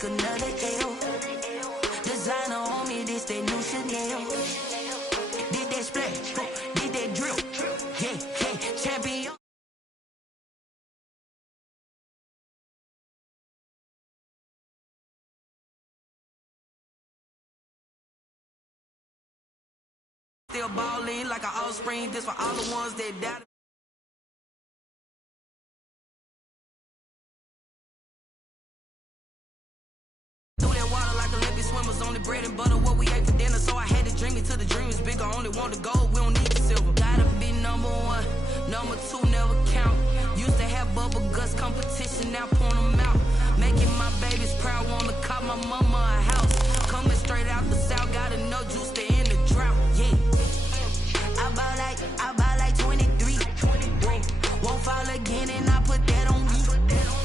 take another L. Designer on me, this that new Chanel. Did that splash, did that drill. Yeah, champion. Still ballin' like an offspring, this for all the ones that doubted. Through that water like Olympic swimmers, only bread and butter, what we ate for dinner. So I had to dream it till the dream is bigger. Only want the gold, we don't need the silver. Gotta be number one, number two never count. Used to have bubble guts competition, now point them out. Making my babies proud, wanna call my mama a house. Coming straight out the south, got enough juice to end the drought. Yeah. I bought like 23. Won't fall again and I put that on me.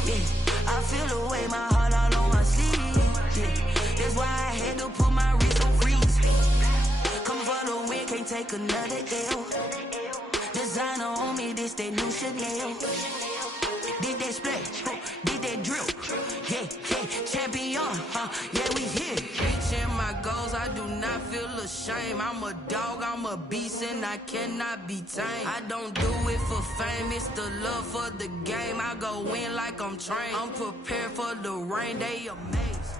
Yeah, I feel the way, my heart all on my sleeve. Yeah, that's why I had to put my wrist on freeze. Coming for the win, can't take another L. Designer on me, this that new Chanel. Did that splash, did that drill. Yeah, champion, yeah, we here. Reaching my goals, I do not feel ashamed. I'm a dog, I'm a beast, and I cannot be tamed. I don't do it for fame, it's the love for the game. I go in like I'm trained. I'm prepared for the rain, they amazed.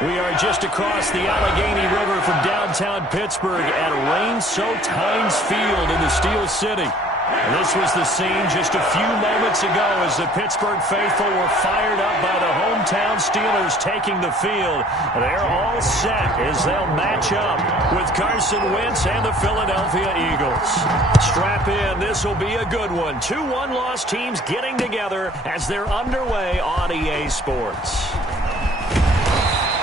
We are just across the Allegheny River from downtown Pittsburgh at rain-soaked Heinz Field in the Steel City. And this was the scene just a few moments ago as the Pittsburgh faithful were fired up by the hometown Steelers taking the field. They're all set as they'll match up with Carson Wentz and the Philadelphia Eagles. Strap in, this will be a good one. 2 one-loss teams getting together as they're underway on EA Sports.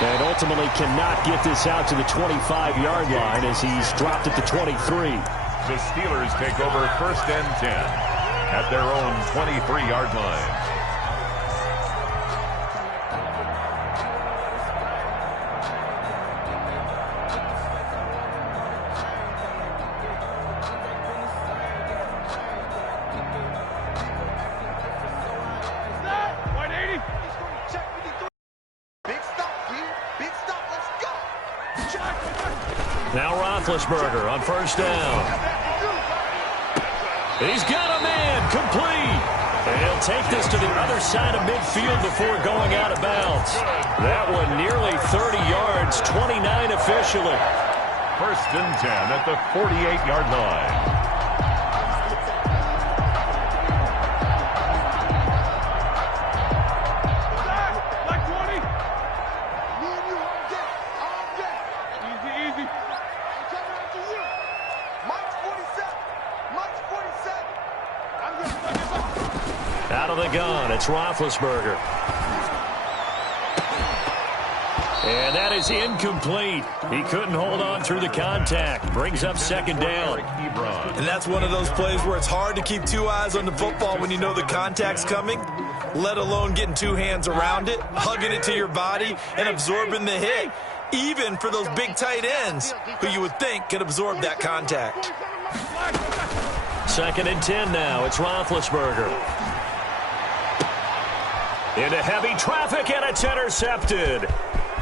And ultimately cannot get this out to the 25-yard line as he's dropped it to 23. The Steelers take over 1st and 10 at their own 23-yard line. Now Roethlisberger on 1st down. He's got a man complete. And he'll take this to the other side of midfield before going out of bounds. That one nearly 30 yards, 29 officially. 1st and 10 at the 48-yard line. Out of the gun, it's Roethlisberger. And that is incomplete. He couldn't hold on through the contact. Brings up 2nd down. And that's one of those plays where it's hard to keep 2 eyes on the football when you know the contact's coming, let alone getting 2 hands around it, hugging it to your body, and absorbing the hit, even for those big tight ends who you would think could absorb that contact. 2nd and 10 now. It's Roethlisberger. Into heavy traffic, and it's intercepted.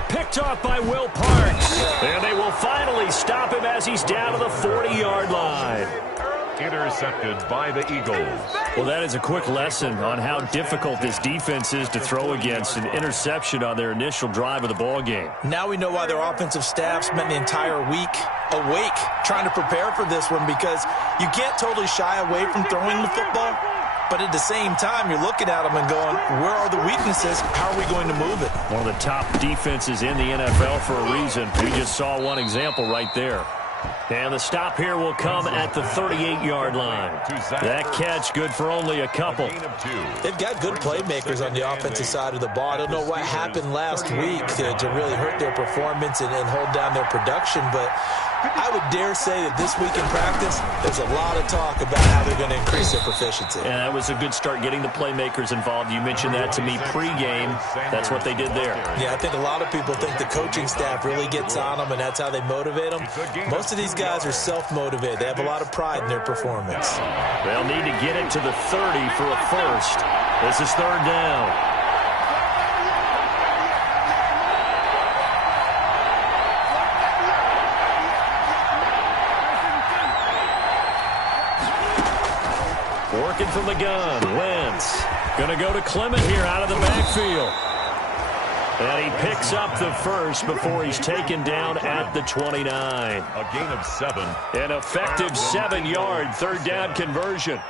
Picked off by Will Parks. And they will finally stop him as he's down to the 40-yard line. Intercepted by the Eagles. Well, that is a quick lesson on how difficult this defense is to throw against. An interception on their initial drive of the ball game. Now we know why their offensive staff spent the entire week awake trying to prepare for this one, because you can't totally shy away from throwing the football. But at the same time, you're looking at them and going, where are the weaknesses? How are we going to move it? One of the top defenses in the NFL for a reason. We just saw one example right there. And the stop here will come at the 38-yard line. That catch good for only a couple. They've got good playmakers on the offensive side of the ball. I don't know what happened last week to really hurt their performance and hold down their production, but I would dare say that this week in practice, there's a lot of talk about how they're going to increase their proficiency. And that was a good start getting the playmakers involved. You mentioned that to me pregame. That's what they did there. Yeah, I think a lot of people think the coaching staff really gets on them, and that's how they motivate them. Most of these guys are self-motivated. They have a lot of pride in their performance. They'll need to get it to the 30 for a first. This is 3rd down. working from the gun. Wentz going to go to Clement here out of the backfield. And he picks up the first before he's taken down at the 29. A gain of 7. An effective 7-yard third down conversion.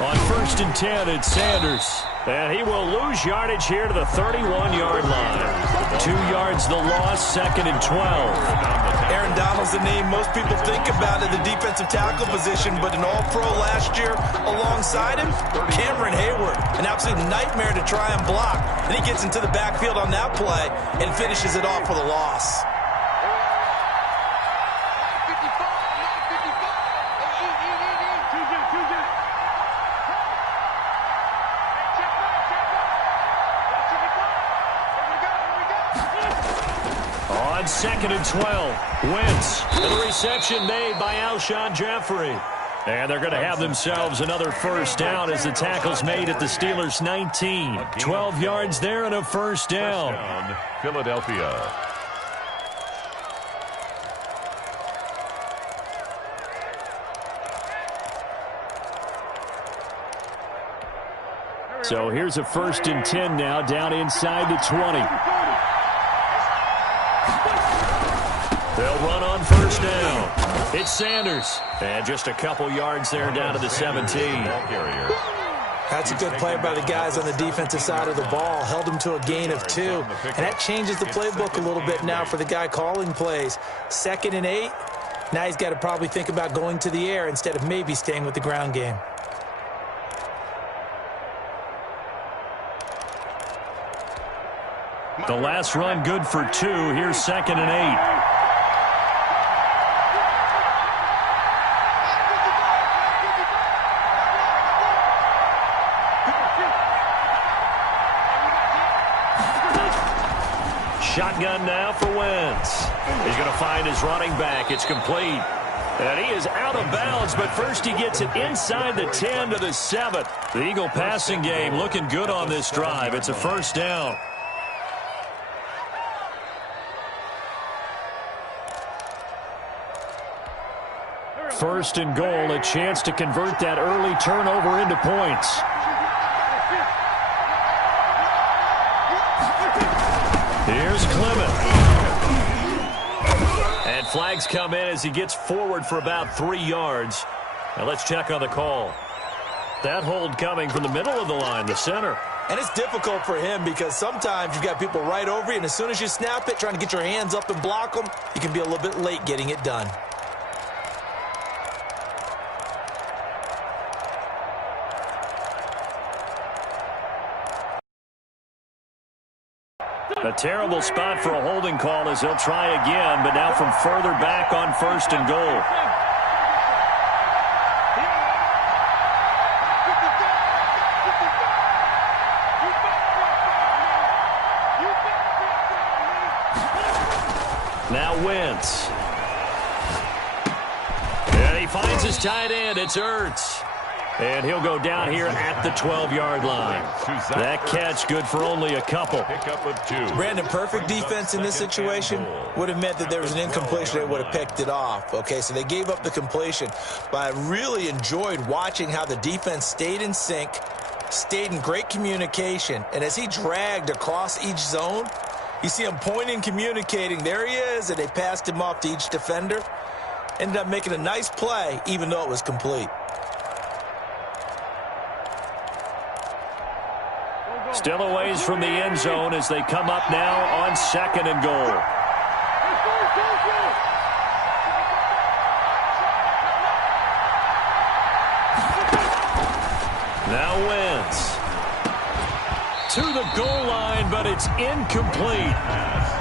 On 1st and 10, it's Sanders. And he will lose yardage here to the 31-yard line. 2 yards the loss, 2nd and 12. Aaron Donald's the name most people think about at the defensive tackle position, but an all-pro last year alongside him, Cameron Hayward, an absolute nightmare to try and block. And he gets into the backfield on that play and finishes it off for the loss. On 2nd and 12, Wentz, and the reception made by Alshon Jeffrey. And they're going to have themselves another first down as the tackle's made at the Steelers' 19. 12 yards there and a first down. Philadelphia. So here's a 1st and 10 now, down inside the 20. They'll run on first down. It's Sanders. And just a couple yards there down to the 17. That's a good play by the guys on the defensive side of the ball. Held him to a gain of 2. And that changes the playbook a little bit now for the guy calling plays. 2nd and 8. Now he's got to probably think about going to the air instead of maybe staying with the ground game. The last run good for 2. Here's 2nd and 8. Shotgun now for Wentz. He's going to find his running back. It's complete. And he is out of bounds, but first he gets it inside the 10 to the 7. The Eagle passing game looking good on this drive. It's a first down. First and goal, a chance to convert that early turnover into points. Here's Clement. And flags come in as he gets forward for about 3 yards. Now let's check on the call. That hold coming from the middle of the line, the center. And it's difficult for him because sometimes you've got people right over you, and as soon as you snap it, trying to get your hands up and block them, you can be a little bit late getting it done. A terrible spot for a holding call as they'll try again, but now from further back on 1st and goal. Now Wentz. And he finds his tight end. It's Ertz. And he'll go down here at the 12-yard line. That catch good for only a couple. Brandon, perfect defense in this situation would have meant that there was an incompletion. They would have picked it off. Okay, so they gave up the completion. But I really enjoyed watching how the defense stayed in sync, stayed in great communication. And as he dragged across each zone, you see him pointing, communicating. There he is, and they passed him off to each defender. Ended up making a nice play, even though it was complete. Still a ways from the end zone as they come up now on 2nd and goal. Now Wentz. To the goal line, but it's incomplete.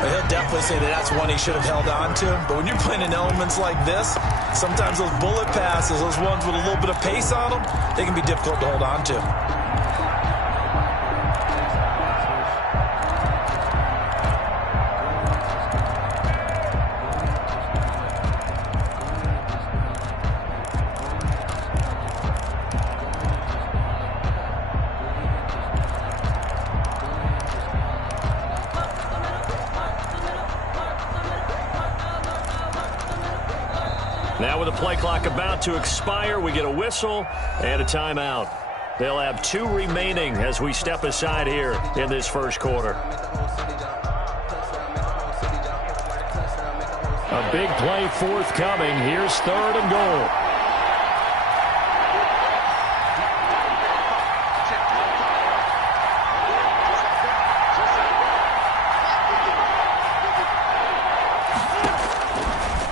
He'll definitely say that that's one he should have held on to. But when you're playing in elements like this, sometimes those bullet passes, those ones with a little bit of pace on them, they can be difficult to hold on to. Now with the play clock about to expire, we get a whistle and a timeout. They'll have 2 remaining as we step aside here in this first quarter. A big play forthcoming. Here's 3rd and goal.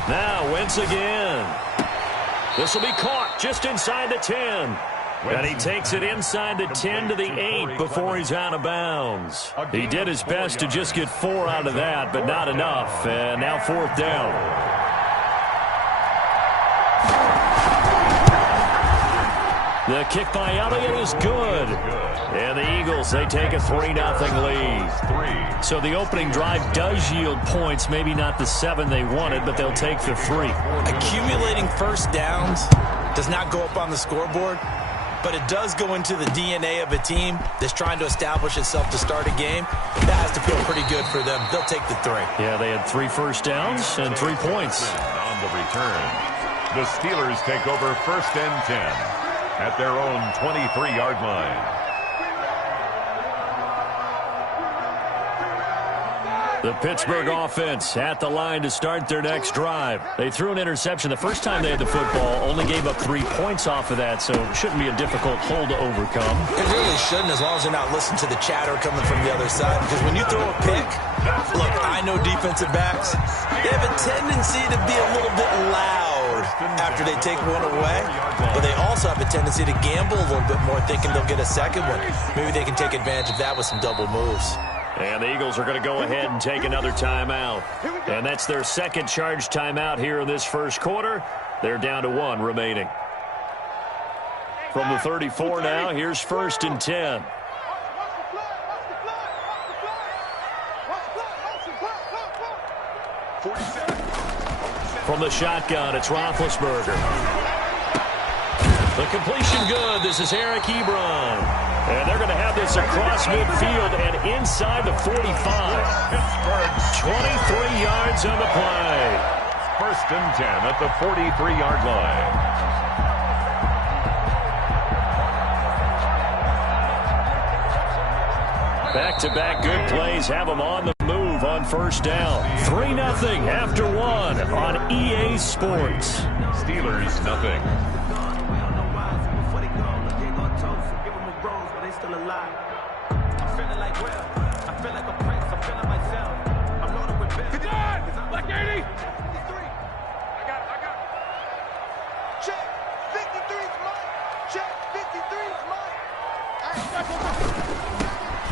Now Wentz again. This will be caught just inside the 10. And he takes it inside the 10 to the 8 before he's out of bounds. He did his best to just get 4 out of that, but not enough. And now 4th down. The kick by Elliott is good. And the Eagles, they take a 3-0 lead. So the opening drive does yield points, maybe not the 7 they wanted, but they'll take the 3. Accumulating first downs does not go up on the scoreboard, but it does go into the DNA of a team that's trying to establish itself to start a game. That has to feel pretty good for them. They'll take the 3. Yeah, they had 3 first downs and 3 points. On the return, the Steelers take over 1st and 10 at their own 23-yard line. The Pittsburgh offense at the line to start their next drive. They threw an interception the first time they had the football, only gave up 3 points off of that, so it shouldn't be a difficult hole to overcome. It really shouldn't, as long as you're not listening to the chatter coming from the other side, because when you throw a pick, look, I know defensive backs, they have a tendency to be a little bit loud after they take one away, but they also have a tendency to gamble a little bit more, thinking they'll get a second one. Maybe they can take advantage of that with some double moves. And the Eagles are going to go ahead and take another timeout. And that's their second charge timeout here in this first quarter. They're down to 1 remaining. From the 34 now, here's 1st and 10. From the shotgun, it's Roethlisberger. The completion good. This is Eric Ebron. And they're going to have this across midfield and inside the 45. 23 yards on the play. 1st and 10 at the 43-yard line. Back-to-back good plays have them on the move on 1st down. 3-0 after 1 on EA Sports. Steelers nothing.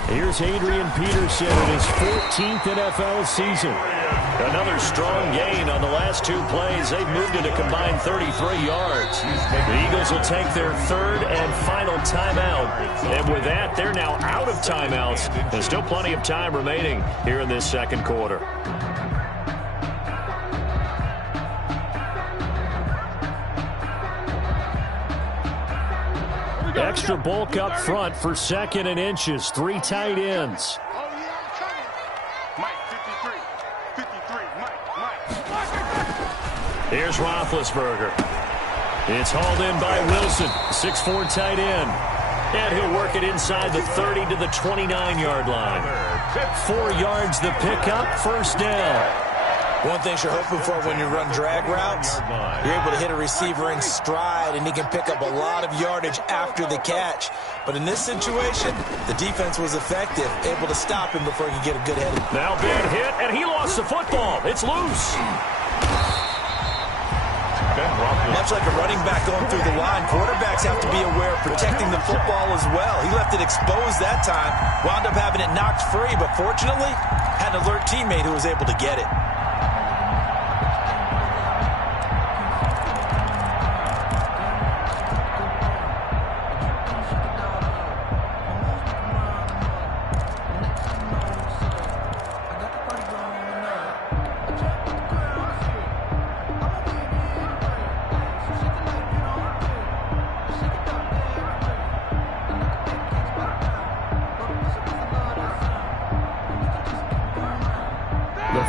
Here's Adrian Peterson in his 14th NFL season. Another strong gain on the last 2 plays. They've moved it a combined 33 yards. The Eagles will take their 3rd and final timeout. And with that, they're now out of timeouts. There's still plenty of time remaining here in this second quarter. Extra bulk up front for 2nd and inches. 3 tight ends. Here's Roethlisberger. It's hauled in by Wilson, 6'4" tight end. And he'll work it inside the 30 to the 29-yard line. 4 yards the pickup, 1st down. One thing you're hoping for when you run drag routes, you're able to hit a receiver in stride, and he can pick up a lot of yardage after the catch. But in this situation, the defense was effective, able to stop him before he could get a good head. Now big hit, and he lost the football. It's loose. Ben Much like a running back going through the line, quarterbacks have to be aware of protecting the football as well. He left it exposed that time, wound up having it knocked free, but fortunately, had an alert teammate who was able to get it.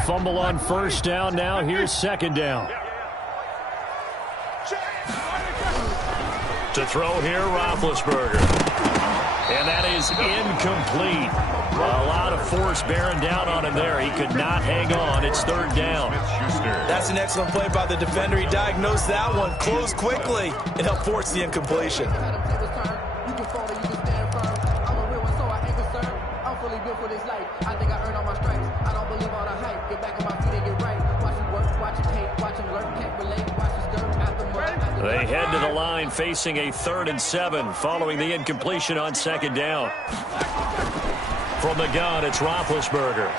Fumble on first down. Now here's second down. To throw here, Roethlisberger. And that is incomplete. A lot of force bearing down on him there. He could not hang on. It's third down. That's an excellent play by the defender. He diagnosed that one, closed quickly, and helped force the incompletion. They head to the line facing a 3rd and 7 following the incompletion on second down. From the gun, it's Roethlisberger.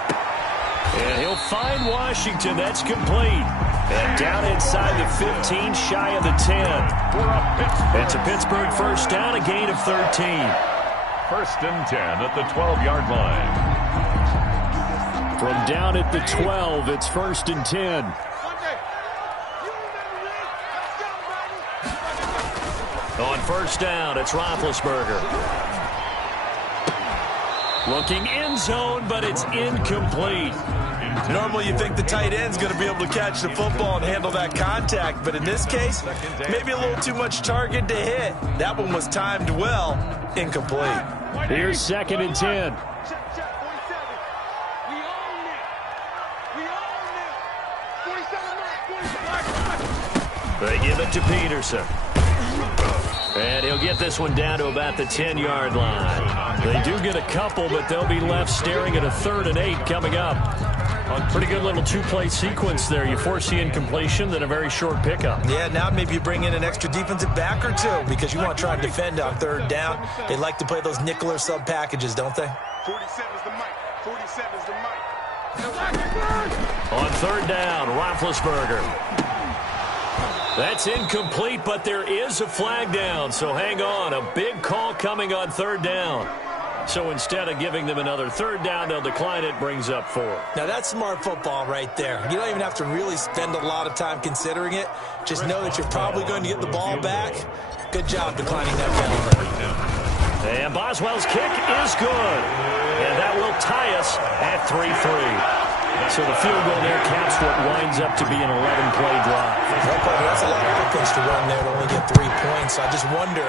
And he'll find Washington. That's complete. And down inside the 15, shy of the 10. It's a Pittsburgh first down, a gain of 13. 1st and 10 at the 12-yard line. From down at the 12, it's 1st and 10. On first down, it's Roethlisberger. Looking end zone, but it's incomplete. Normally you think the tight end's going to be able to catch the football and handle that contact, but in this case, maybe a little too much target to hit. That one was timed well, incomplete. Here's 2nd and 10. They give it to Peterson. And he'll get this one down to about the 10-yard line. They do get a couple, but they'll be left staring at a 3rd and 8 coming up. A pretty good little two-play sequence there. You force the incompletion, then a very short pickup. Yeah, now maybe you bring in an extra defensive back or two because you want to try and defend on 3rd down. They like to play those nickel or sub packages, don't they? 47's the mic. 47's the mic. On 3rd down, Roethlisberger. That's incomplete, but there is a flag down, so hang on. A big call coming on 3rd down. So instead of giving them another 3rd down, they'll decline it, brings up 4. Now that's smart football right there. You don't even have to really spend a lot of time considering it. Just know that you're probably going to get the ball back. Good job declining that penalty. And Boswell's kick is good. And that will tie us at 3-3. So the field goal there caps what winds up to be an 11-play drive. That's a lot of offense to run there to only get 3 points. So I just wonder,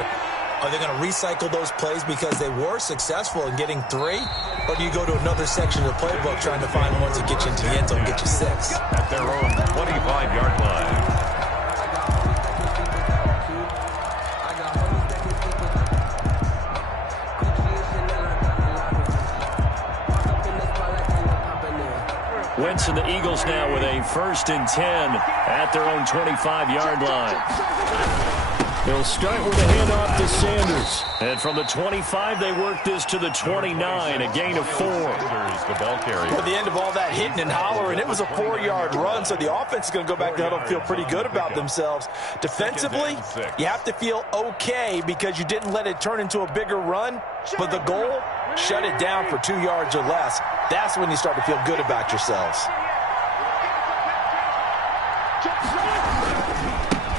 are they going to recycle those plays because they were successful in getting 3? Or do you go to another section of the playbook trying to find ones that get you into the end zone and get you 6? At their own 25-yard line. Wentz and the Eagles now with a 1st and 10 at their own 25-yard line. They'll start with a handoff to Sanders. And from the 25, they work this to the 29, a gain of 4. The ball carrier. At the end of all that hitting and hollering, it was a 4-yard run, so the offense is going to go back to huddle and feel pretty good about themselves. Defensively, you have to feel okay because you didn't let it turn into a bigger run, but the goal, shut it down for 2 yards or less. That's when you start to feel good about yourselves.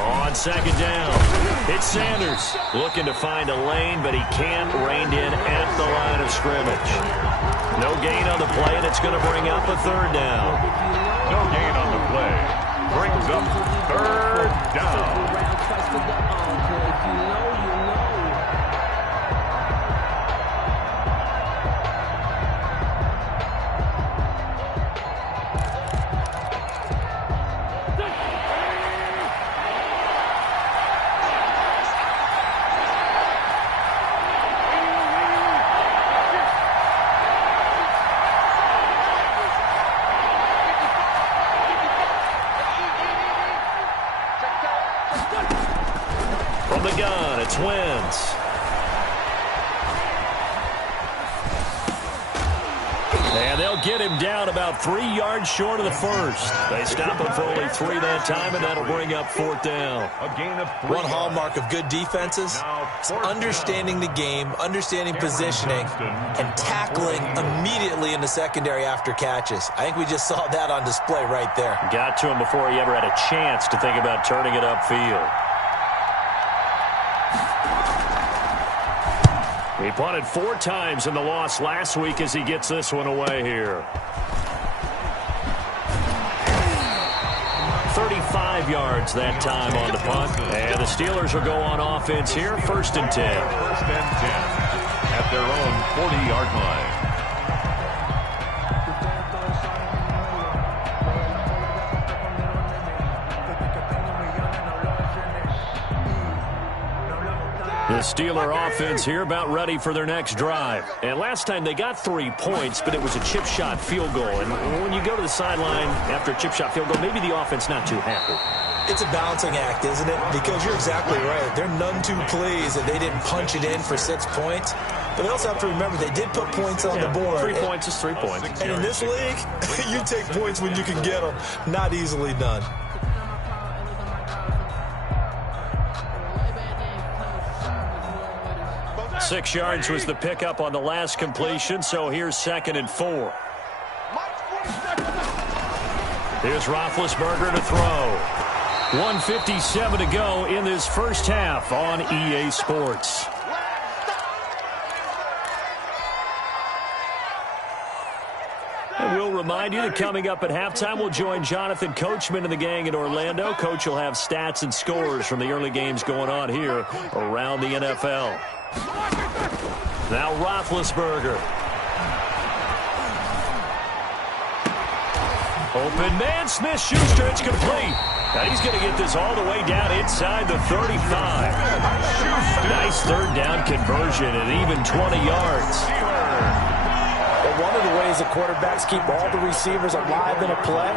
On second down, it's Sanders looking to find a lane, but he can't rein in at the line of scrimmage. No gain on the play, and it's going to bring up a 3rd down. No gain on the play. Brings up 3rd down. From the gun, it's Wentz. And they'll get him down about 3 yards short of the first. They stop him for only 3 that time, and that'll bring up 4th down. A gain of 3 One hallmark of good defenses is understanding the game, understanding positioning, and tackling immediately in the secondary after catches. I think we just saw that on display right there. Got to him before he ever had a chance to think about turning it upfield. He punted 4 times in the loss last week as he gets this one away here. 35 yards that time on the punt. And the Steelers will go on offense here, 1st and 10. 1st and 10 at their own 40-yard line. The Steeler offense here about ready for their next drive. And last time they got 3 points, but it was a chip shot field goal. And when you go to the sideline after a chip shot field goal, maybe the offense not too happy. It's a balancing act, isn't it? Because you're exactly right. They're none too pleased that they didn't punch it in for 6 points. But they also have to remember they did put points on the board. 3 points is 3 points. And in this league, you take points when you can get them. Not easily done. Six yards was the pickup on the last completion, so here's 2nd and 4. Here's Roethlisberger to throw. 1:57 to go in this first half on EA Sports. And we'll remind you that coming up at halftime, we'll join Jonathan Coachman and the gang in Orlando. Coach will have stats and scores from the early games going on here around the NFL. Now Roethlisberger. Open man, Smith-Schuster, it's complete. Now he's going to get this all the way down inside the 35. Nice 3rd down conversion at even 20 yards. Well, one of the ways the quarterbacks keep all the receivers alive in a play,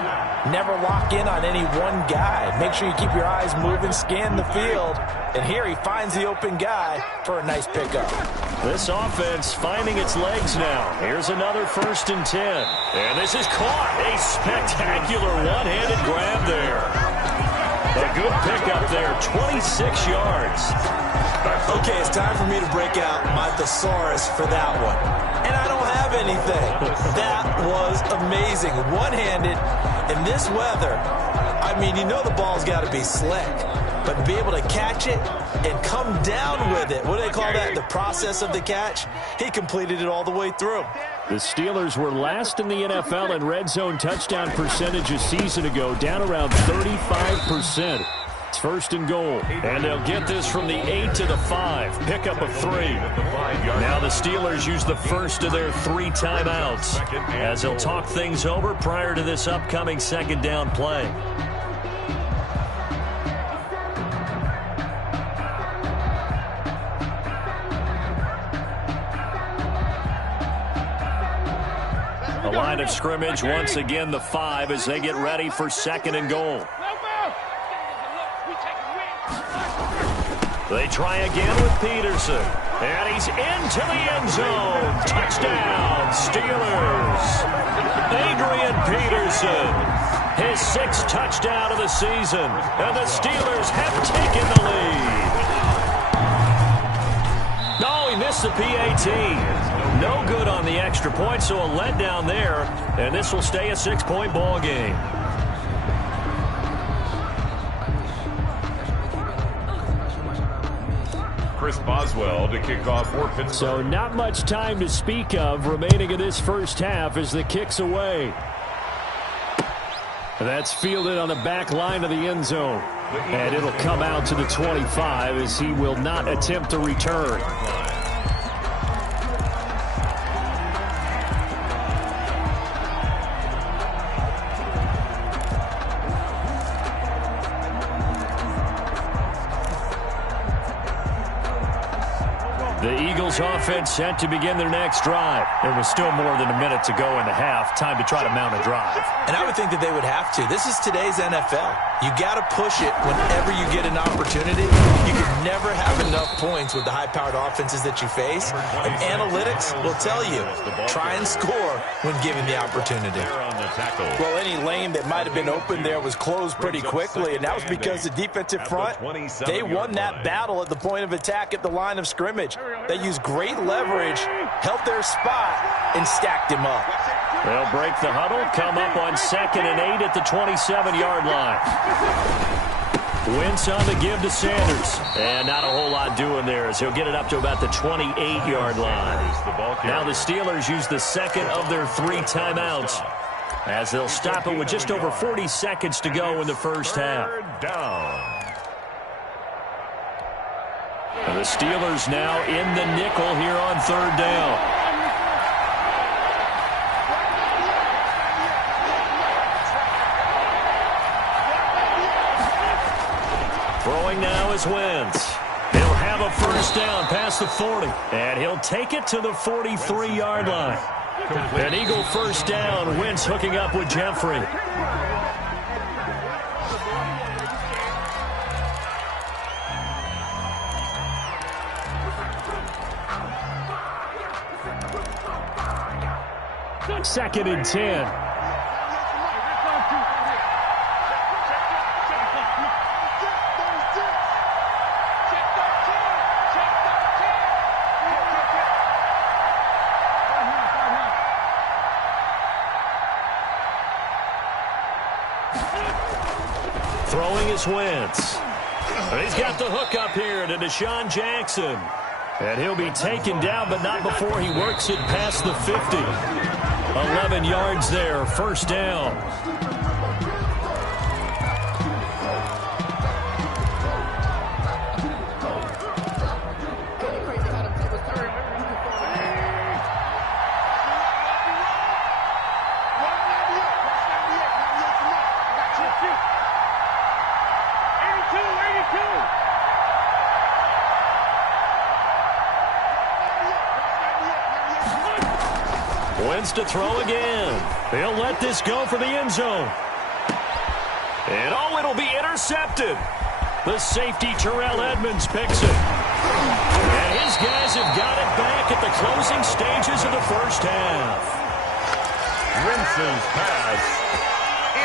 never lock in on any one guy. Make sure you keep your eyes moving, scan the field. And here he finds the open guy for a nice pickup. This offense finding its legs now. Here's another 1st and 10. And this is caught. A spectacular one-handed grab there. A good pickup there, 26 yards. Okay, it's time for me to break out my thesaurus for that one. And I don't have anything. That was amazing. One-handed in this weather. I mean, you know the ball's got to be slick. But to be able to catch it and come down with it, what do they call that? The process of the catch? He completed it all the way through. The Steelers were last in the NFL in red zone touchdown percentage a season ago, down around 35%. It's 1st and goal. And they'll get this from the 8 to the 5. Pickup of 3. Now the Steelers use the first of their 3 timeouts as they'll talk things over prior to this upcoming 2nd down play. The line of scrimmage, once again, the 5 as they get ready for 2nd and goal. They try again with Peterson. And he's into the end zone. Touchdown, Steelers. Adrian Peterson, his 6th touchdown of the season. And the Steelers have taken the lead. No, he missed the PAT. No good on the extra point, so a letdown there. And this will stay a 6-point ball game. Chris Boswell to kick off for Pittsburgh. So not much time to speak of remaining in this first half as the kick's away. That's fielded on the back line of the end zone. And it'll come out to the 25 as he will not attempt to return. The Eagles offense set to begin their next drive. It was still more than a minute to go in the half. Time to try to mount a drive. And I would think that they would have to. This is today's NFL. You got to push it whenever you get an opportunity. You can never have enough points with the high-powered offenses that you face. And analytics will tell you, try and score when given the opportunity. Well, any lane that might have been open there was closed pretty quickly, and that was because the defensive front, they won that battle at the point of attack at the line of scrimmage. They used great leverage, held their spot, and stacked him up. They'll break the huddle, come up on 2nd and 8 at the 27-yard line. Wentz on the give to Sanders. And not a whole lot doing there as he'll get it up to about the 28-yard line. Now the Steelers use the second of their 3 timeouts as they'll stop it with just over 40 seconds to go in the first half. And the Steelers now in the nickel here on 3rd down. Throwing now is Wentz. He'll have a first down past the 40. And he'll take it to the 43-yard line. An Eagle first down. Wentz hooking up with Jeffrey. Second and 10. Throwing is Wentz. He's got the hook up here to Deshaun Jackson. And he'll be taken down, but not before he works it past the 50. 11 yards there, first down. Wentz to throw again. He'll let this go for the end zone. And oh, it'll be intercepted. The safety, Terrell Edmonds, picks it. And his guys have got it back at the closing stages of the first half. Wentz's pass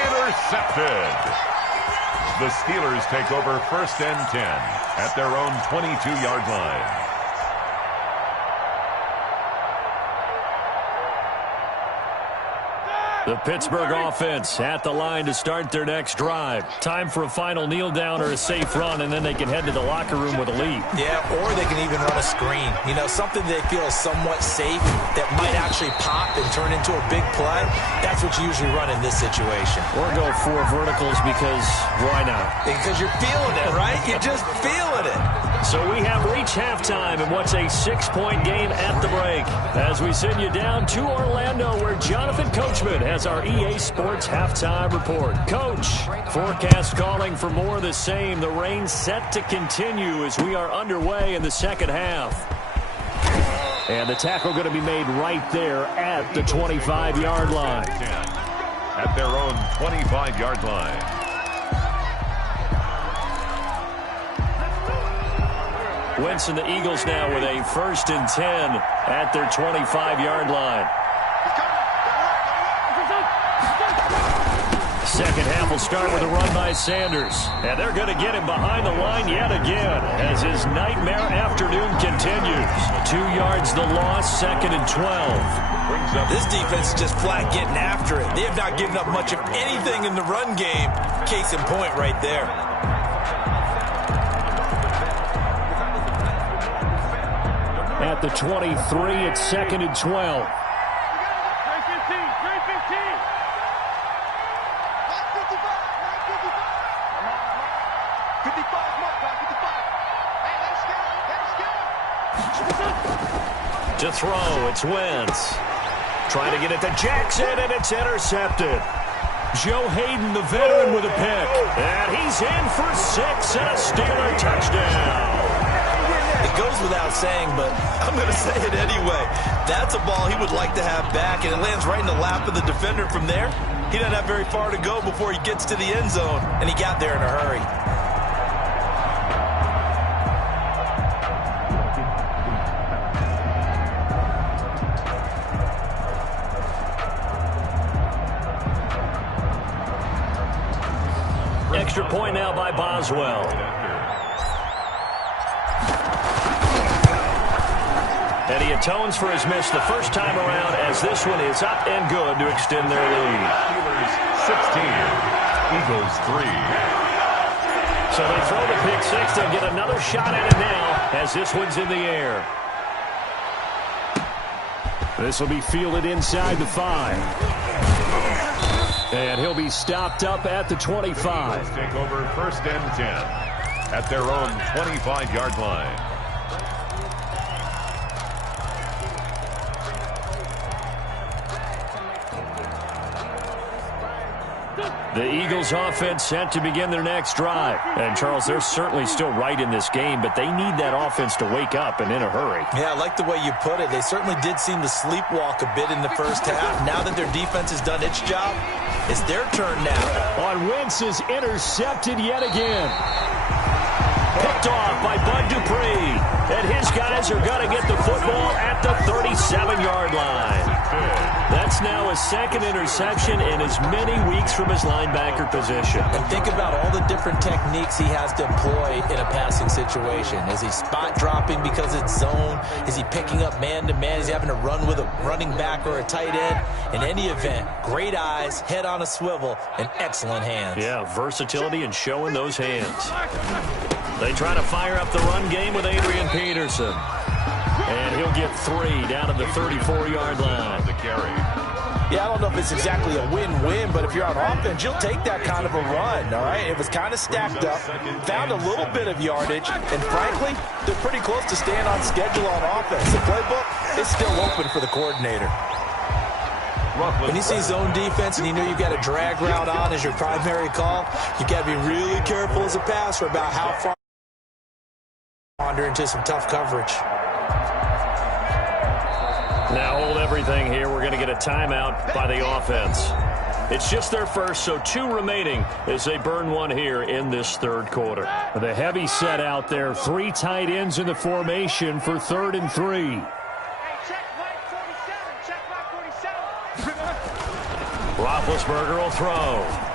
intercepted. The Steelers take over 1st and 10 at their own 22-yard line. The Pittsburgh offense at the line to start their next drive. Time for a final kneel down or a safe run, and then they can head to the locker room with a lead. Yeah, or they can even run a screen. You know, something they feel is somewhat safe that might actually pop and turn into a big play. That's what you usually run in this situation. Or go 4 verticals because why not? Because you're feeling it, right? You're just feeling it. So we have reached halftime in what's a 6-point game at the break. As we send you down to Orlando, where Jonathan Coachman has our EA Sports halftime report. Coach, forecast calling for more of the same. The rain set to continue as we are underway in the second half. And the tackle going to be made right there at the 25-yard line. At their own 25-yard line. Wentz and the Eagles now with a 1st and 10 at their 25-yard line. Second half will start with a run by Sanders. And they're going to get him behind the line yet again as his nightmare afternoon continues. 2 yards the loss, 2nd and 12. This defense is just flat getting after it. They have not given up much of anything in the run game. Case in point right there. At the 23, it's 2nd and 12. To throw, it's Wentz. Trying to get it to Jackson, and it's intercepted. Joe Hayden, the veteran, with a pick. And he's in for 6 and a Steeler touchdown. The It goes without saying, but I'm going to say it anyway. That's a ball he would like to have back, and it lands right in the lap of the defender from there. He doesn't have very far to go before he gets to the end zone, and he got there in a hurry. Extra point now by Boswell. And he atones for his miss the first time around as this one is up and good to extend their lead. Steelers 16, Eagles 3. So they throw the pick six. They'll get another shot at it now as this one's in the air. This will be fielded inside the 5. And he'll be stopped up at the 25. Eagles take over first and 10 at their own 25-yard line. The Eagles offense set to begin their next drive. And, Charles, they're certainly still right in this game, but they need that offense to wake up and in a hurry. Yeah, I like the way you put it. They certainly did seem to sleepwalk a bit in the first half. Now that their defense has done its job, it's their turn now. On Wentz is intercepted yet again. Picked off by Bud Dupree. And his guys are going to get the football at the 37-yard line. That's now his second interception in as many weeks from his linebacker position. And think about all the different techniques he has to employ in a passing situation. Is he spot dropping because it's zone? Is he picking up man-to-man? Is he having to run with a running back or a tight end? In any event, great eyes, head on a swivel, and excellent hands. Yeah, versatility and showing those hands. They try to fire up the run game with Adrian Peterson. And he'll get 3 down at the 34-yard line. Yeah, I don't know if it's exactly a win-win, but if you're on offense, you'll take that kind of a run, all right? It was kind of stacked up, found a little bit of yardage, and frankly, they're pretty close to staying on schedule on offense. The playbook is still open for the coordinator. When you see zone defense and you know you've got a drag route on as your primary call, you got to be really careful as a passer about how far you wander into some tough coverage. Now hold everything here. We're going to get a timeout by the offense. It's just their first, so 2 remaining as they burn one here in this third quarter. The heavy set out there. 3 tight ends in the formation for 3rd and 3. Roethlisberger will throw.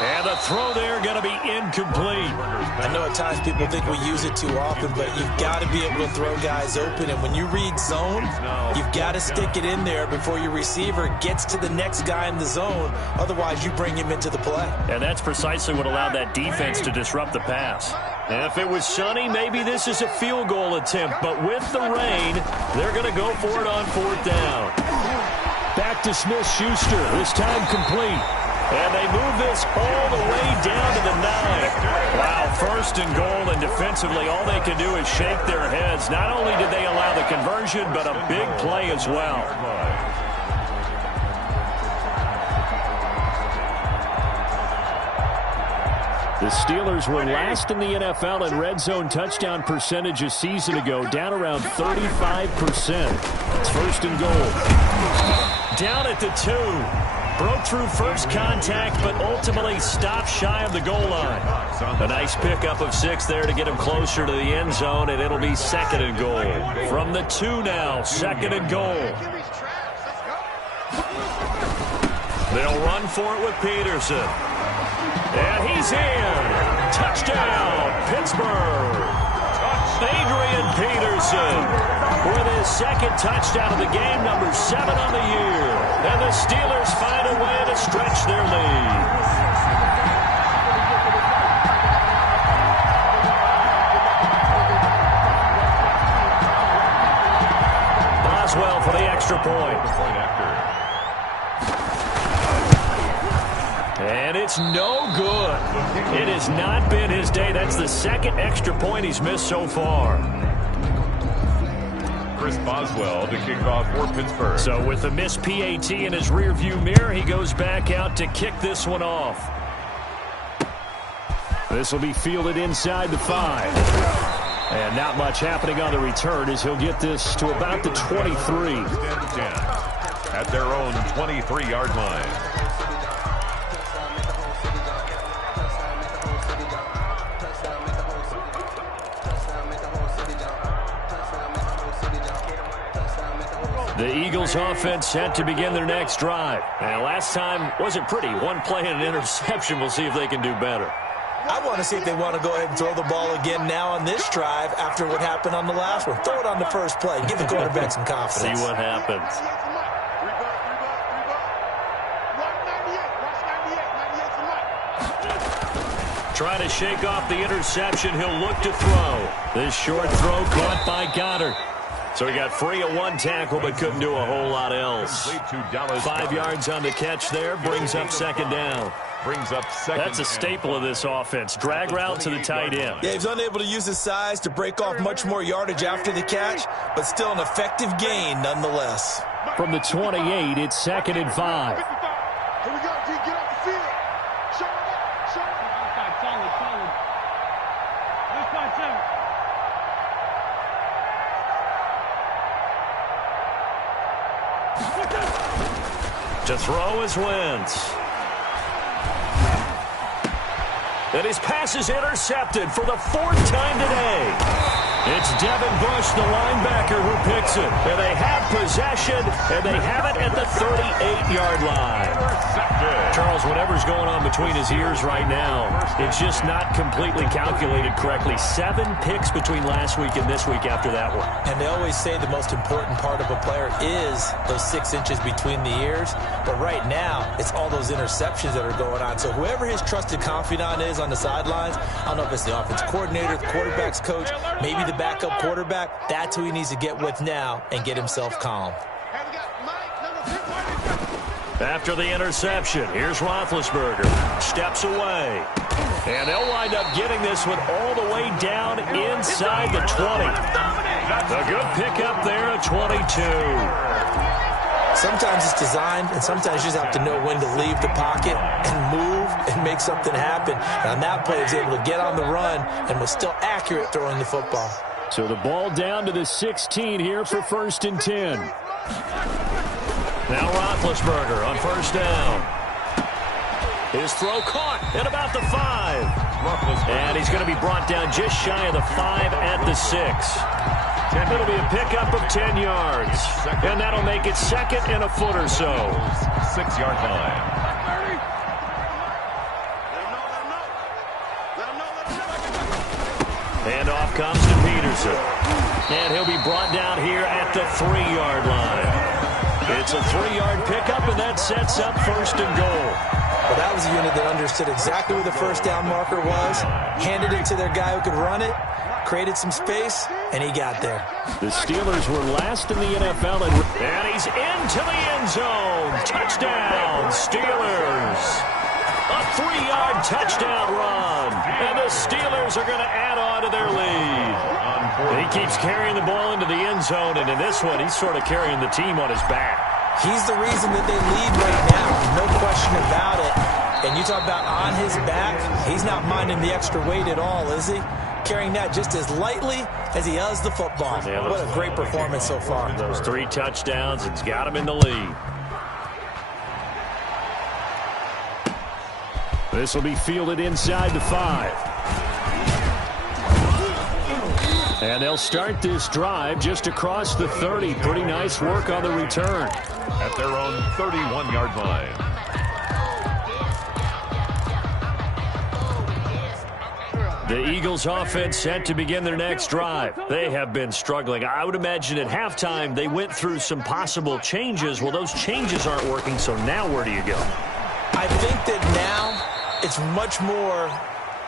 And the throw there going to be incomplete. I know at times people think we use it too often, but you've got to be able to throw guys open. And when you read zone, you've got to stick it in there before your receiver gets to the next guy in the zone. Otherwise, you bring him into the play. And that's precisely what allowed that defense to disrupt the pass. And if it was sunny, maybe this is a field goal attempt. But with the rain, they're going to go for it on 4th down. Back to Smith-Schuster. This time complete. And they move this all the way down to the 9. Wow, 1st and goal, and defensively all they can do is shake their heads. Not only did they allow the conversion, but a big play as well. The Steelers were last in the NFL in red zone touchdown percentage a season ago, down around 35%. It's 1st and goal. Down at the 2. Broke through first contact, but ultimately stopped shy of the goal line. A nice pickup of 6 there to get him closer to the end zone, and it'll be 2nd and goal. From the 2 now, 2nd and goal. They'll run for it with Peterson. And he's in. Touchdown, Pittsburgh. Adrian Peterson with his 2nd touchdown of the game, number 7 on the year. And the Steelers find a way to stretch their lead. Boswell for the extra point. And it's no good. It has not been his day. That's the 2nd extra point he's missed so far. Chris Boswell to kick off for Pittsburgh. So with the missed PAT in his rearview mirror, he goes back out to kick this one off. This will be fielded inside the 5. And not much happening on the return as he'll get this to about the 23. At their own 23-yard line. The Eagles offense set to begin their next drive. And last time wasn't pretty. One play and an interception. We'll see if they can do better. I want to see if they want to go ahead and throw the ball again now on this drive after what happened on the last one. Throw it on the first play. Give the quarterback some confidence. See what happens. Trying to shake off the interception. He'll look to throw. This short throw caught by Goddard. So he got free of one tackle but couldn't do a whole lot else. 5 yards on the catch there. Brings up second down. That's a staple of this offense. Drag route to the tight end. Yeah, he's unable to use his size to break off much more yardage after the catch, but still an effective gain nonetheless. From the 28, it's 2nd and 5. Here we go, G. Get off the field. Show him up. Show him up. To throw is Wentz. And his pass is intercepted for the 4th time today. It's Devin Bush, the linebacker, who picks it. And they have possession, and they have it at the 38-yard line. Charles, whatever's going on between his ears right now, it's just not completely calculated correctly. 7 picks between last week and this week after that one. And they always say the most important part of a player is those 6 inches between the ears. But right now, it's all those interceptions that are going on. So whoever his trusted confidant is on the sidelines, I don't know if it's the offense coordinator, the quarterback's coach, maybe the backup quarterback, that's who he needs to get with now and get himself calm. After the interception, here's Roethlisberger. Steps away. And they'll wind up getting this one all the way down inside the 20. A good pickup there at 22. Sometimes it's designed, and sometimes you just have to know when to leave the pocket and move and make something happen. And on that play, he was able to get on the run and was still accurate throwing the football. So the ball down to the 16 here for 1st and 10. Now Roethlisberger on 1st down. His throw caught at about the 5. And he's going to be brought down just shy of the 5 at the 6. It'll be a pickup of 10 yards. And that'll make it 2nd and a foot or so. 6-yard line. And off comes to Peterson. And he'll be brought down here at the 3-yard line. It's a 3-yard pickup, and that sets up 1st and goal. Well, that was a unit that understood exactly where the first down marker was, handed it to their guy who could run it, created some space, and he got there. The Steelers were last in the NFL, and he's into the end zone. Touchdown, Steelers. A 3-yard touchdown run, and the Steelers are going to add on to their lead. He keeps carrying the ball into the end zone, and in this one, he's sort of carrying the team on his back. He's the reason that they lead right now, no question about it. And you talk about on his back, he's not minding the extra weight at all, is he? Carrying that just as lightly as he does the football. Yeah, what a great performance so far. Those 3 touchdowns, it's got him in the lead. This will be fielded inside the 5. And they'll start this drive just across the 30. Pretty nice work on the return. At their own 31-yard line. The Eagles offense set to begin their next drive. They have been struggling. I would imagine at halftime they went through some possible changes. Well, those changes aren't working, so now where do you go? I think that now it's much more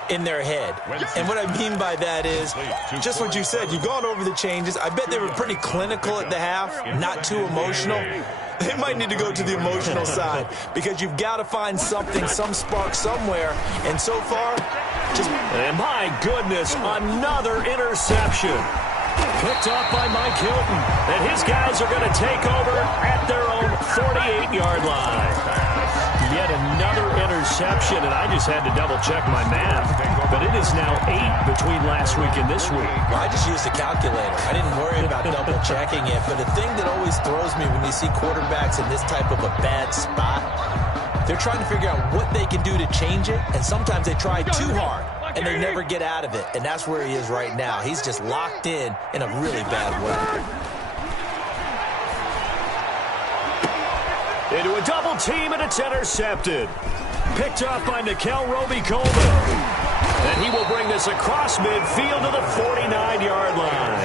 in their head. And what I mean by that is just what you said. You've gone over the changes. I bet they were pretty clinical at the half, not too emotional. They might need to go to the emotional side because you've got to find something, some spark somewhere. And so far, just... And my goodness, another interception. Picked off by Mike Hilton. And his guys are going to take over at their own 48-yard line. yet another interception, and I just had to double-check my math. But it is now 8 between last week and this week. Well, I just used a calculator. I didn't worry about double-checking it. But the thing that always throws me when you see quarterbacks in this type of a bad spot, they're trying to figure out what they can do to change it, and sometimes they try too hard, and they never get out of it. And that's where he is right now. He's just locked in a really bad way. Into a double team, and it's intercepted. Picked off by Nikel Roby-Coleman. And he will bring this across midfield to the 49-yard line.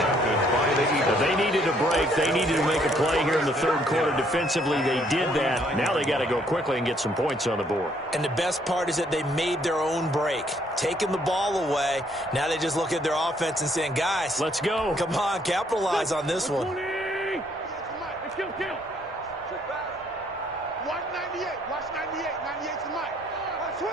If they needed a break, they needed to make a play here in the third quarter. Defensively, they did that. Now they got to go quickly and get some points on the board. And the best part is that they made their own break, taking the ball away. Now they just look at their offense and saying, guys, let's go. Come on, capitalize on this one. Let's kill. 198. Watch 98. 98's the mic. Switch.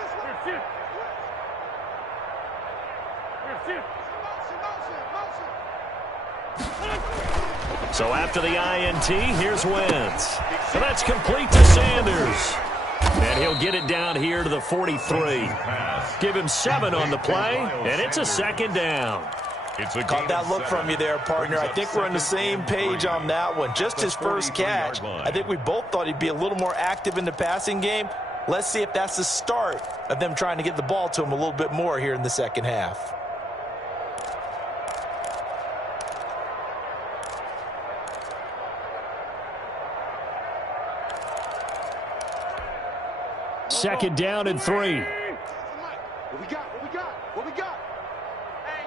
So after the INT, here's Wentz. So that's complete to Sanders. And he'll get it down here to the 43. Give him 7 on the play, and it's a second down. Caught that look from you there, partner. I think we're on the same page on that one. Just his first catch. I think we both thought he'd be a little more active in the passing game. Let's see if that's the start of them trying to get the ball to him a little bit more here in the second half. Second down and 3. What we got? Hey,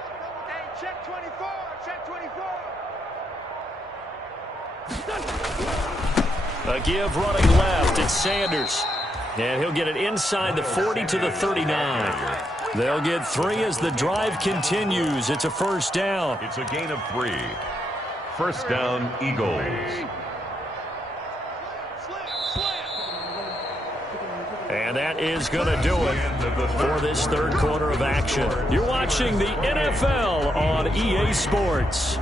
check 24. A give running left. It's Sanders. And he'll get it inside the 40 to the 39. They'll get 3 as the drive continues. It's a first down. It's a gain of 3. First down, Eagles. And that is going to do it for this third quarter of action. You're watching the NFL on EA Sports.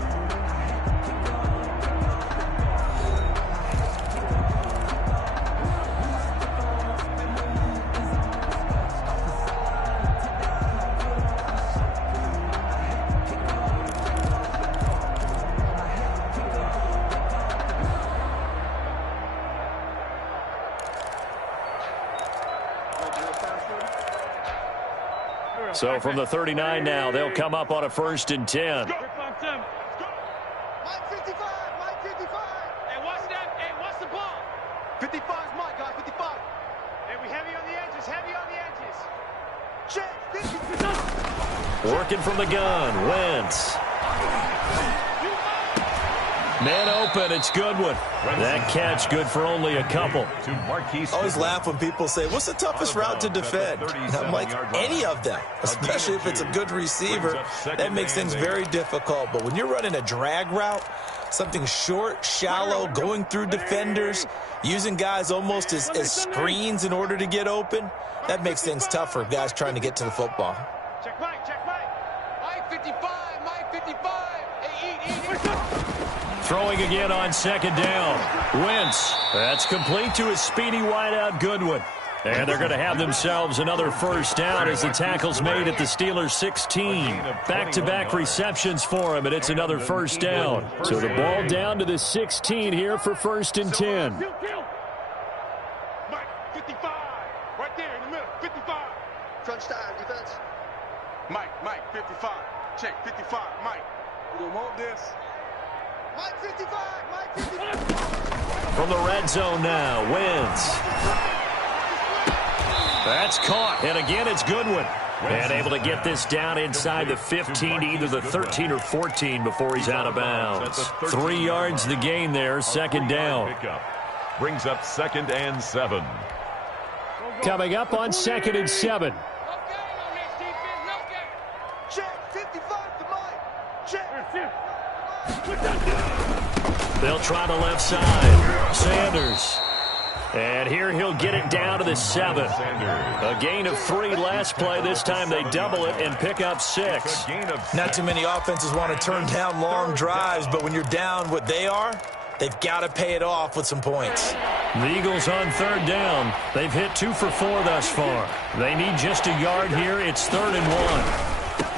So from the 39 now, they'll come up on a 1st and 10. Mike 55. Hey, watch that. Hey, watch the ball. 55's Mike, guys. 55. Hey, we heavy on the edges. Check. 50. Working from the gun, Wentz. Man open, it's Goodwin. That catch good for only a couple. I always laugh when people say, what's the toughest route to defend? And I'm like, any of them, especially if it's a good receiver. That makes things very difficult. But when you're running a drag route, something short, shallow, going through defenders, using guys almost as screens in order to get open, that makes things tough for guys trying to get to the football. Check Mike. Mike 55. Hey, eat. Throwing again on second down. Wentz. That's complete to his speedy wideout Goodwin. And they're going to have themselves another first down as the tackle's made at the Steelers' 16. Back-to-back receptions for him, and it's another first down. So the ball down to the 16 here for 1st and 10. Mike 55. Right there in the middle. 55. Crunch time, defense. Mike 55. Check 55. Mike. We don't want this. Mike 55. From the red zone now, Wentz. That's caught, and again it's Goodwin. And able to get this down inside the 15 to either the 13 or 14 before he's out of bounds. 3 yards the gain there, second down. Brings up 2nd and 7. Coming up on 2nd and 7. Check 55 to Mike. Check. They'll try the left side. Sanders. And here he'll get it down to the 7. A gain of 3 last play. This time they double it and pick up 6. Not too many offenses want to turn down long drives, but when you're down what they are, They've got to pay it off with some points. The Eagles on third down. They've hit 2 for 4 thus far. They need just a yard here. It's 3rd and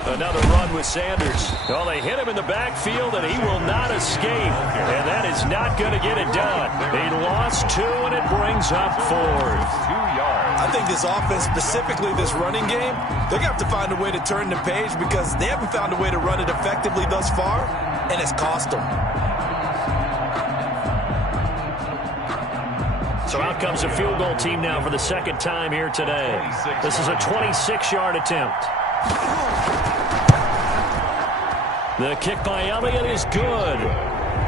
1. Another run with Sanders. Well, they hit him in the backfield, and he will not escape. And that is not going to get it done. He lost 2, and it brings up 4th. 2 yards. I think this offense, specifically this running game, they're going to have to find a way to turn the page because they haven't found a way to run it effectively thus far, and it's cost them. So out comes a field goal team now for the second time here today. This is a 26-yard attempt. The kick by Elliott is good.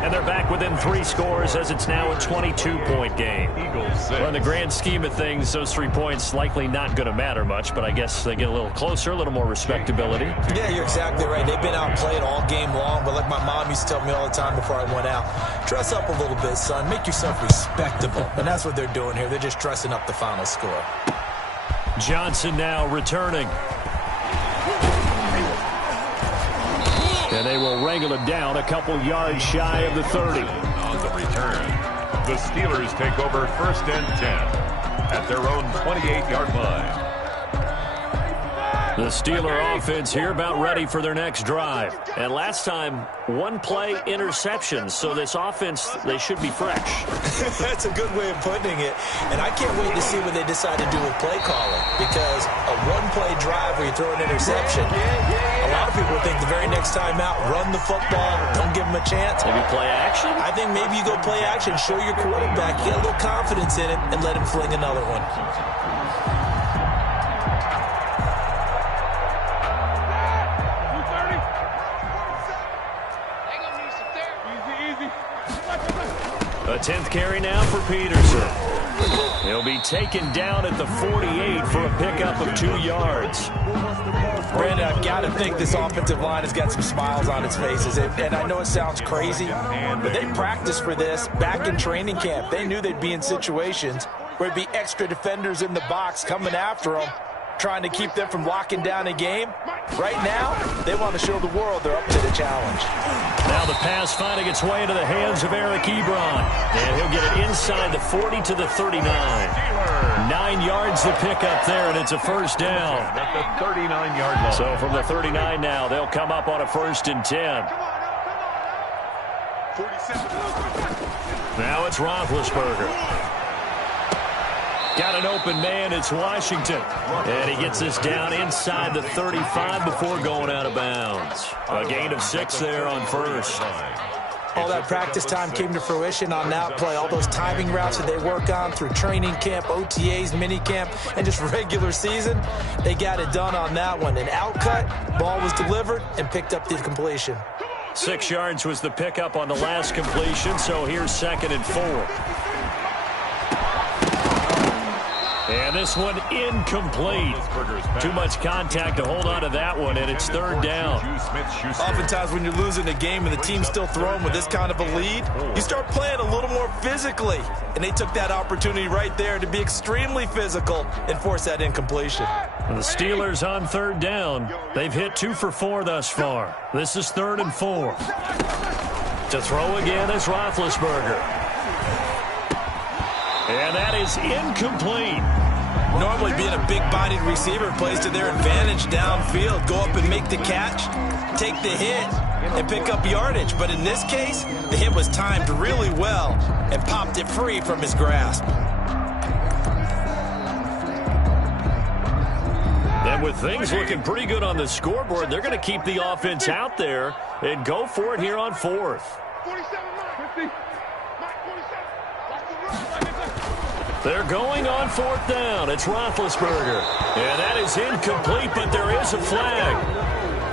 And they're back within 3 scores as it's now a 22-point game. Well, in the grand scheme of things, those 3 points likely not going to matter much, but I guess they get a little closer, a little more respectability. Yeah, you're exactly right. They've been outplayed all game long, but like my mom used to tell me all the time before I went out, dress up a little bit, son. Make yourself respectable. And that's what they're doing here. They're just dressing up the final score. Johnson now returning. And they will wrangle it down a couple yards shy of the 30. On the return, the Steelers take over 1st and 10 at their own 28-yard line. The Steeler offense here about ready for their next drive. And last time, 1-play interception. So this offense, they should be fresh. That's a good way of putting it. And I can't wait to see what they decide to do with play calling. Because a 1-play drive where you throw an interception, a lot of people think the very next time out, run the football, don't give them a chance. Maybe play action? I think maybe you go play action, show your quarterback, get a little confidence in it, and let him fling another one. A 10th carry now for Peterson. He'll be taken down at the 48 for a pickup of 2 yards. Brandon, I've got to think this offensive line has got some smiles on its faces. And I know it sounds crazy, but they practiced for this back in training camp. They knew they'd be in situations where there'd be extra defenders in the box coming after them, trying to keep them from locking down a game. Right now, they want to show the world they're up to the challenge. Now the pass finding its way into the hands of Eric Ebron. And he'll get it inside the 40 to the 39. 9 yards to pick up there, and it's a 1st down. At the 39-yard line. So from the 39 now, they'll come up on a 1st and 10. Now it's Roethlisberger. Got an open man, it's Washington. And he gets this down inside the 35 before going out of bounds. A gain of 6 there on 1st. All that practice time came to fruition on that play. All those timing routes that they work on through training camp, OTAs, minicamp, and just regular season, they got it done on that one. An outcut, ball was delivered, and picked up the completion. 6 yards was the pickup on the last completion, so here's 2nd and 4. And this one incomplete. Too much contact to hold on to that one, and it's 3rd down. Oftentimes when you're losing a game and the team's still throwing with this kind of a lead, you start playing a little more physically. And they took that opportunity right there to be extremely physical and force that incompletion. And the Steelers on 3rd down. They've hit 2 for 4 thus far. This is 3rd and 4. To throw again is Roethlisberger. And that is incomplete. Normally being a big-bodied receiver plays to their advantage downfield. Go up and make the catch, take the hit, and pick up yardage. But in this case, the hit was timed really well and popped it free from his grasp. And with things looking pretty good on the scoreboard, they're going to keep the offense out there and go for it here on 4th. They're going on 4th down. It's Roethlisberger. And that is incomplete, but there is a flag.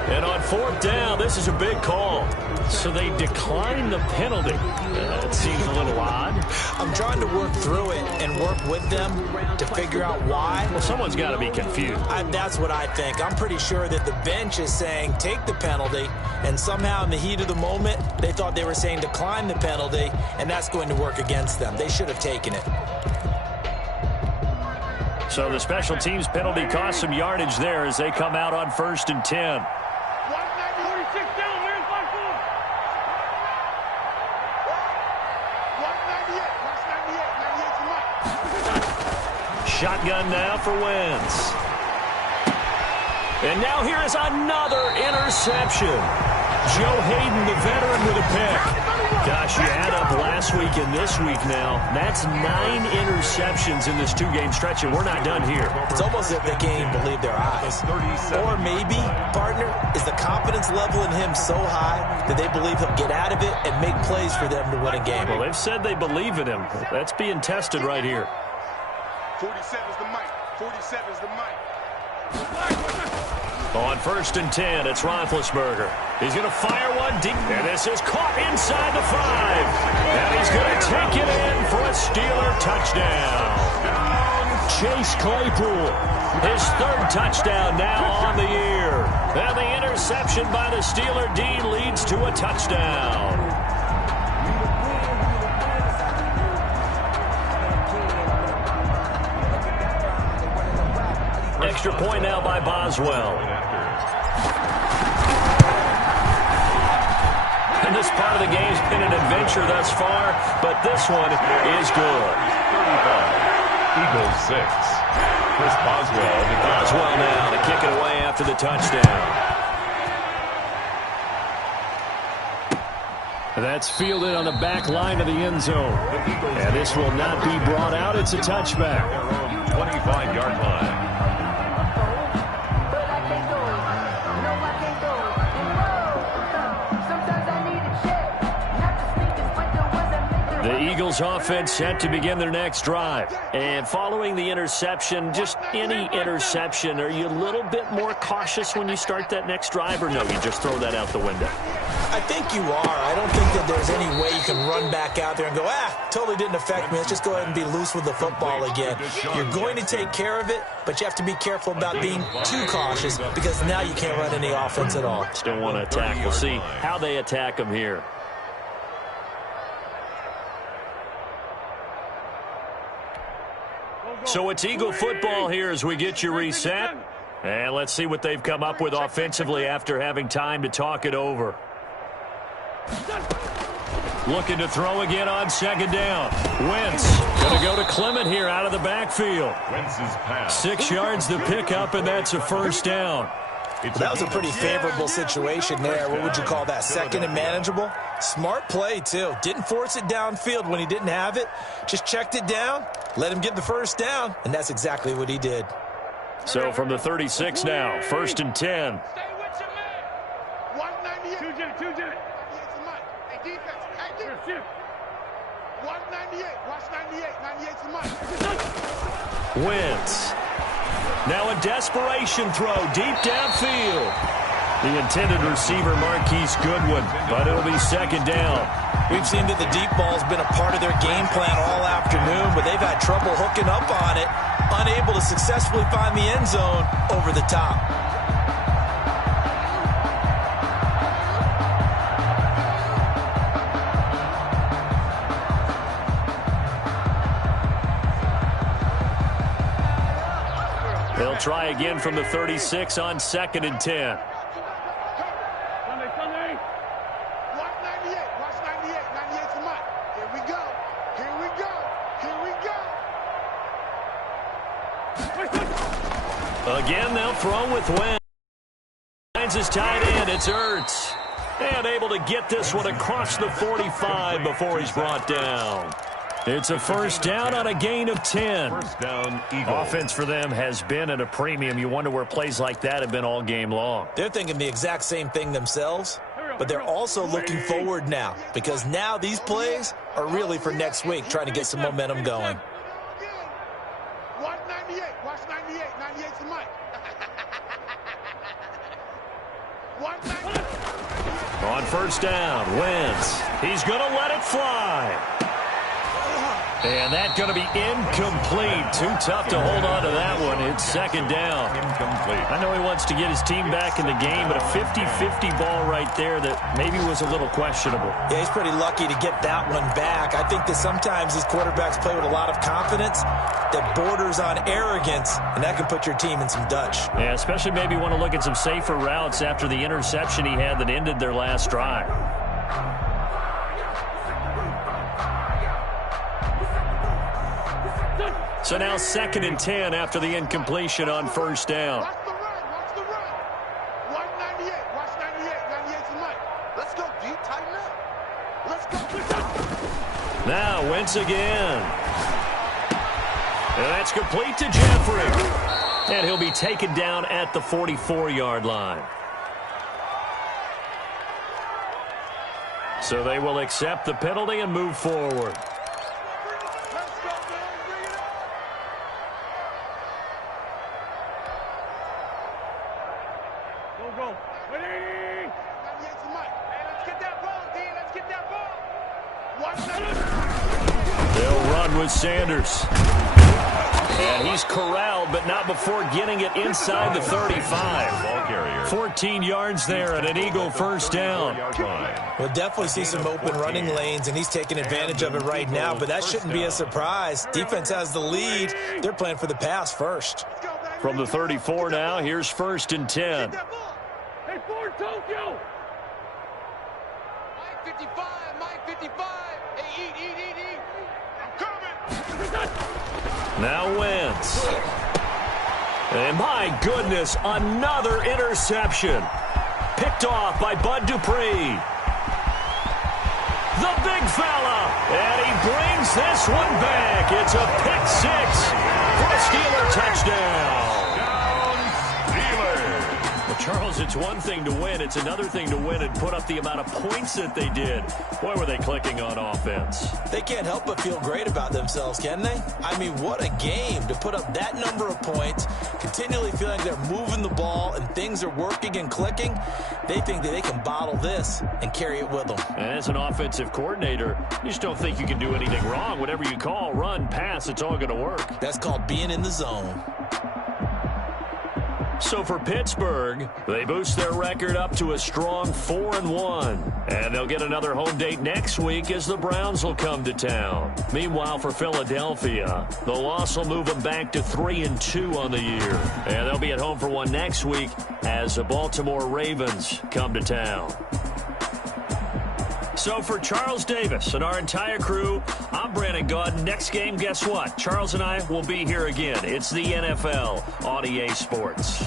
And on 4th down, this is a big call. So they decline the penalty. It seems a little odd. I'm trying to work through it and work with them to figure out why. Well, someone's got to be confused. That's what I think. I'm pretty sure that the bench is saying take the penalty, and somehow in the heat of the moment, they thought they were saying decline the penalty, and that's going to work against them. They should have taken it. So the special teams penalty cost some yardage there as they come out on 1st and 10. Shotgun now for Wentz. And now here is another interception. Joe Hayden, the veteran, with a pick. Gosh, you add up last week and this week now. That's 9 interceptions in this 2-game stretch, and we're not done here. It's almost as if they can't even believe their eyes. Or maybe, partner, is the confidence level in him so high that they believe he'll get out of it and make plays for them to win a game. Well, they've said they believe in him. That's being tested right here. 47's the mic. 47's the mic. On 1st and 10, it's Roethlisberger. He's going to fire one deep, and this is caught inside the 5. And he's going to take it in for a Steeler touchdown. Chase Claypool, his 3rd touchdown now on the year. And the interception by the Steeler D leads to a touchdown. Extra point now by Boswell. And this part of the game's been an adventure thus far, but this one is good. 35. Eagles 6. Chris Boswell. Boswell now to kick it away after the touchdown. That's fielded on the back line of the end zone. And this will not be brought out. It's a touchback. 25-yard line. The Eagles offense set to begin their next drive. And following the interception, just any interception, are you a little bit more cautious when you start that next drive, or no, you just throw that out the window? I think you are. I don't think that there's any way you can run back out there and go, totally didn't affect me. Let's just go ahead and be loose with the football again. You're going to take care of it, but you have to be careful about being too cautious because now you can't run any offense at all. Still want to attack. We'll see how they attack them here. So it's Eagle football here as we get you reset. And let's see what they've come up with offensively after having time to talk it over. Looking to throw again on 2nd down. Wentz going to go to Clement here out of the backfield. Wentz's pass. 6 yards the pickup, and that's a 1st down. That was a pretty favorable situation there. What would you call that? 2nd and manageable? Smart play, too. Didn't force it downfield when he didn't have it. Just checked it down, let him get the 1st down, and that's exactly what he did. So from the 36 now, 1st and 10. Stay with your man. 198. 2-J. Hey, defense. Hey, defense. 198. Watch 98. 98's the mic. Wentz. Now a desperation throw deep downfield. The intended receiver, Marquise Goodwin, but it'll be 2nd down. We've seen that the deep ball's been a part of their game plan all afternoon, but they've had trouble hooking up on it, unable to successfully find the end zone over the top. They'll try again from the 36 on 2nd and 10. Sunday. 198. Watch 98. 98's the mic. Here we go. Here we go. Here we go. Again, they'll throw with Wentz. Finds his tight end. It's Ertz. And able to get this one across the 45 before he's brought down. It's a 1st down on a gain of 10. 1st down, Eagles. Offense for them has been at a premium. You wonder where plays like that have been all game long. They're thinking the exact same thing themselves, but they're also looking forward now because now these plays are really for next week, trying to get some momentum going. 198. Watch 98. 98's the mic. 198. On 1st down, Wentz. He's going to let it fly. And that's going to be incomplete. Too tough to hold on to that one. It's 2nd down. Incomplete. I know he wants to get his team back in the game, but a 50-50 ball right there that maybe was a little questionable. Yeah, he's pretty lucky to get that one back. I think that sometimes these quarterbacks play with a lot of confidence that borders on arrogance, and that can put your team in some Dutch. Yeah, especially maybe want to look at some safer routes after the interception he had that ended their last drive. So now 2nd and 10 after the incompletion on first down. Watch the run. Watch the run. Watch 98. Watch 98. 98's the mic. Let's go, D. Tighten up. Let's go. Now Wentz again. And that's complete to Jeffrey. And he'll be taken down at the 44-yard line. So they will accept the penalty and move forward. They'll run with Sanders. And he's corralled, but not before getting it inside the 35. 14 yards there and an Eagle first down. We'll definitely see some open running lanes, and he's taking advantage of it right now, but that shouldn't be a surprise. Defense has the lead. They're playing for the pass first. From the 34 now, here's 1st and 10. Hey, Ford, Tokyo. Mike 55, Mike 55. Hey, eat. I'm coming. Now Wentz. And my goodness, another interception. Picked off by Bud Dupree. The big fella. And he brings this one back. It's a pick 6 for a Steeler touchdown. Charles, it's one thing to win. It's another thing to win and put up the amount of points that they did. Boy, were they clicking on offense. They can't help but feel great about themselves, can they? I mean, what a game to put up that number of points, continually feeling like they're moving the ball and things are working and clicking. They think that they can bottle this and carry it with them. And as an offensive coordinator, you just don't think you can do anything wrong. Whatever you call, run, pass, it's all going to work. That's called being in the zone. So for Pittsburgh, they boost their record up to a strong 4-1. And they'll get another home date next week as the Browns will come to town. Meanwhile, for Philadelphia, the loss will move them back to 3-2 on the year. And they'll be at home for one next week as the Baltimore Ravens come to town. So for Charles Davis and our entire crew, I'm Brandon Gaudin. Next game, guess what? Charles and I will be here again. It's the NFL on EA Sports.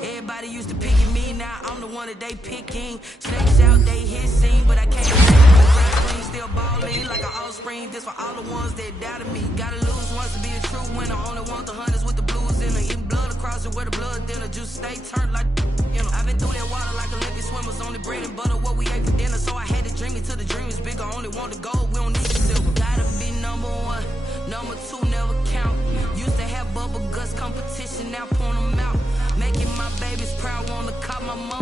Everybody used to pick at me, now I'm the one that they picking. Snakes out, they hit scene, but I can't clean, still ballin' like an offspring. This for all the ones that doubted me. Gotta lose once to be a true winner. Only want the hunters with the blues in her. Eating blood across it where the blood thinner. Juice stay turned like, you know. I've been through that water like Olympic swimmers. Only bread and butter, what we ate for dinner. So I had to dream it till the dream is bigger. Only want the gold, we don't need the silver. Gotta be number one, number two never count. Used to have bubble guts competition, now point them out. Making my babies proud, wanna cop my mom.